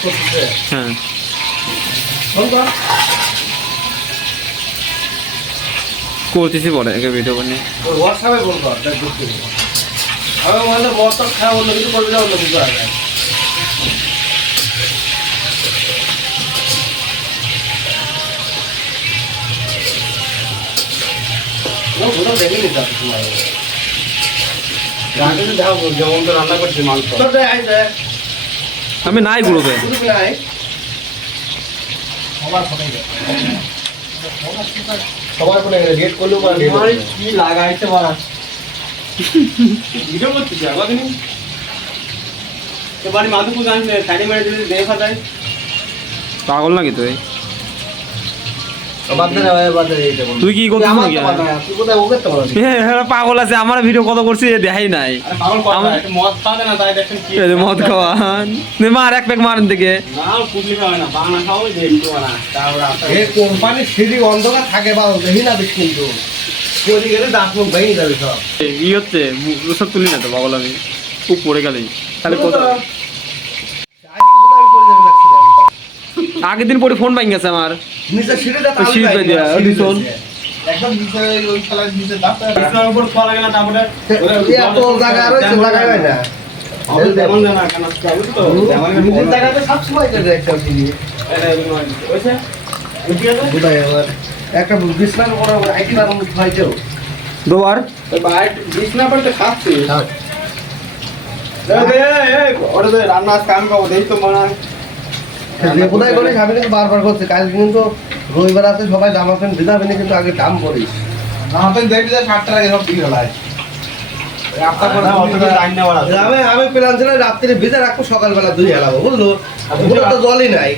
করতেছে। হ্যাঁ। কর করতেছি পরে একে ভিডিও করে হোয়াটসঅ্যাপে দিবো আমি বললে তো খাওয়া অন্য কিছু করবে না অন্য কিছু আসবে ওটা দেখে নিতে হবে তোমার। রান্নাতে দেখো যেমন তো রান্না করছে মাংস। আমি নাই গ্রুপে গ্রুপে আই সবার করলেও বা কি লাগাইছে বলা ভিডিও করতেছি আবার তুমি এবারে মাধুপুর গান সাইডে মেরে দিলে দেখা যায় পাগল নাকি তুই? তুই কি করতে পাগল আছে আমার ভিডিও কত করছি দেখাই নাই। মদ খাবে না তাই দেখেন কি এই যে মদ খাওয়া মার এক প্যাক মারেন থেকে সিঁড়ি অন্ধকার থাকে বা দেখি না কিন্তু। ই হচ্ছে সব তুলি না তো পাগল আমি। খুব পড়ে গেলেই। তাহলে কোথায়? আগের দিন পরে ফোন ভাঙ গেছে আমার। নিচে সিঁড়িটা ওই সিঁড়ি দেয়া, একদম নিচে ওই খেলার নিচে দাঁড়াতে উপর শোয়া লাগে তারপরে এত জায়গা রয়েছে লাগাই হয় না আমাদের তেমন জানা কেন চালু তো? একটা সিঁড়ি। বিছনার উপর আইটি দুবার। পর খাচ্ছি রান্না আজকে আমি পাবো দেখ তো মনে হয়। যে কোথায় করে খাবি কিন্তু বারবার করছে। কাল কিন্তু রবিবার আছে সবাই ভিজাবে না কিন্তু আগে দাম করিস জামা প্যান্ট দেখবি যে সব বিক্রি হয়। রাস্তা করে অতটা লাইন নেওয়ার আছে। আমি আমি প্ল্যান ছিল রাত্রে ভিজে রাখব সকালবেলা দুই হেলাবো বুঝলো? তো জলই নাই।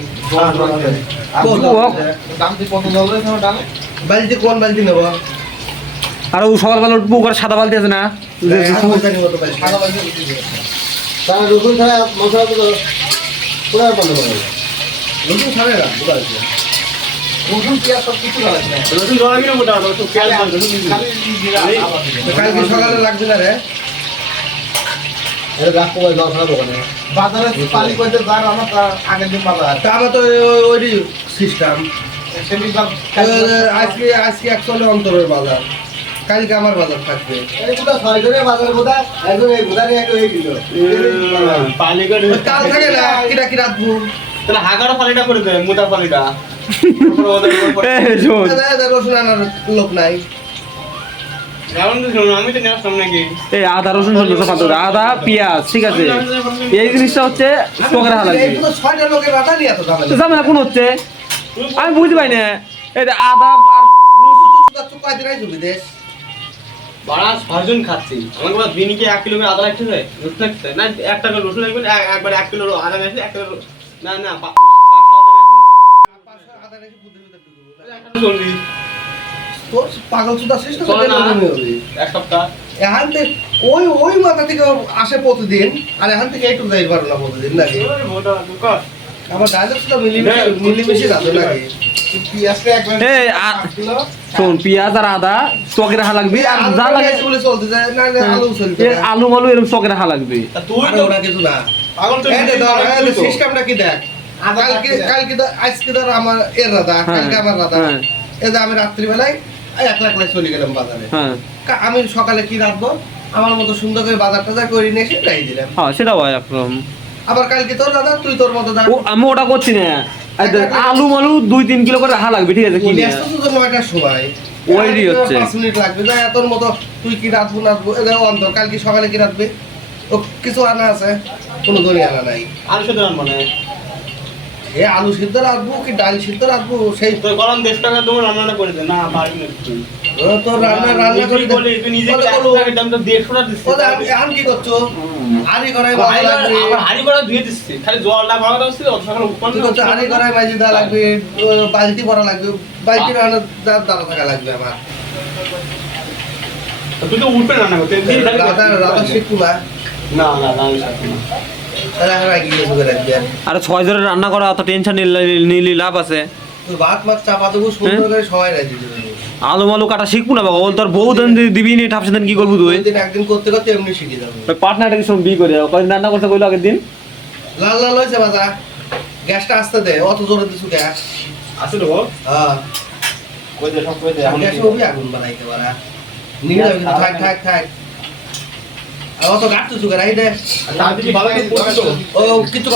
দাম তুই কত জল রয়েছে আমার ডালে? বালতি কোন বালতি নেব? আর ও সকালবেলা উঠবো ওখানে সাদা বালতি আছে না? সাদা বালতি রসুন ছাড়া করে না বুঝা যাচ্ছে রসুন পেঁয়াজ সব কিছু লাগবে না রসুন আমি নেব তাহলে রসুন পেঁয়াজ কালকে সকালে লাগবে না রে? বাজারে পালি করতে যার আমার আগের দিন বাজার তা তো ওই- ওই সিস্টেম আজকে আজকে একচল্লিশ অন্তরের বাজার। কালকে আমার বাজার থাকবে। কাল থাকে না কিরা কি রাখব তাহলে হাগারও পালিটা করে দে মুদার পালিটা রসুন আনার লোক নাই। আদা রসুন সব সব আদা পেঁয়াজ ঠিক আছে। এই জিনিসটা হচ্ছে স্টকের হালা ঝামেলা। কোন আমি বুঝতে পাই না। এই যে আদা আর বাড়া খাচ্ছি। আমাকে বলা দিনকে এক কিলো করে আদা? না একটা রসুন এক- একবার এক কিলো আদা এক কিলো না না পাগল চুদা শেষ তো চলে না। হবে এক সপ্তাহ। এখান থেকে ওই ওই মাথা থেকে আসে প্রতিদিন আর এখান থেকে একটু যাই পারো না প্রতিদিন নাকি। আমার ডায়লগ তো মিলিমিশে যাবে নাকি? আলু মালু এরকম স্টকের হালা লাগবে। তুই সিস্টেমটা কি দেখ? কালকে কালকে আজকে ধর আমার এর রাধা কালকে আমার রাধা হ্যাঁ। এই যে আমি রাত্রিবেলায় চলে গেলাম বাজারে। হ্যাঁ। আমি সকালে কি রাখব আমার মতো সুন্দর করে বাজার টাজার করে নিয়ে এসে রাই দিলাম। হ্যাঁ সেটা হয় একদম আবার কালকে তোর দাদা তুই তোর মতো দাদা। আমি ওটা করছি না। দেখ, আলু মালু দুই তিন কিলো করে রাখা লাগবে ঠিক আছে কি নয়টার সময়। আর হচ্ছে। পাঁচ মিনিট লাগবে। যা তোর মতো তুই কি রাখব রাখব অন্তর কালকে সকালে কি রাখবে ও কিছু আনা আছে কোনো আনা নাই। আলু সেদ্ধ রান্না মানে এ আলু সিদ্ধ রাখব কি ডাল সিদ্ধ রাখব সেই তোর দেশ টাকা তোমার রান্নাটা করে দে। না পারবি না তুই। ও তোর রান্না রান্না করে বলি, তুই নিজে বলে একশো বলো, টাকার দাম তো দেড়শো টাকা দিচ্ছিস। এখন কি করছ? হাড়ি করাই ভালো লাগবে। করা- করা ধুয়ে দিচ্ছি। খালি জলটা ভালো করে দিচ্ছি, অত সকালে উৎপন্ন করছ? হাড়ি করাই মাঝি দেওয়া লাগবে বালতি ভরা লাগবে। বালতি রান্না দাঁড়া থাকা লাগবে আমার। তুই তো উঠবে রান্না করতে। রাধা না না আমি এখন আর ছয় জনের রান্না করা অত টেনশন নিলে লাভ আছে। তুই ভাত মাছ চাপা দেবো সবাই রাজি আলু মালু কাটা শিখব না বাবা তোর বউ দেন দিবি নি ঠাপসে দেন কি করব তুই? দিন একদিন করতে করতে এমনি শিখে যাবে। ওই পার্টনারটাকে সঙ্গে বিয়ে করে কদিন রান্না করতে কইলো আগের দিন? লাল লাল হয়েছে বাজা গ্যাসটা আসতে দে অত জোরে দিছু গ্যাস। আসলে বল। হ্যাঁ। কই দে সব কই দে গ্যাসে ওবি আগুন বানাইতে পারা। নিয়ে যাবে থাক থাক থাক। অত গাছ তো রাই দে তার দিকে ভালো করে ও কিছু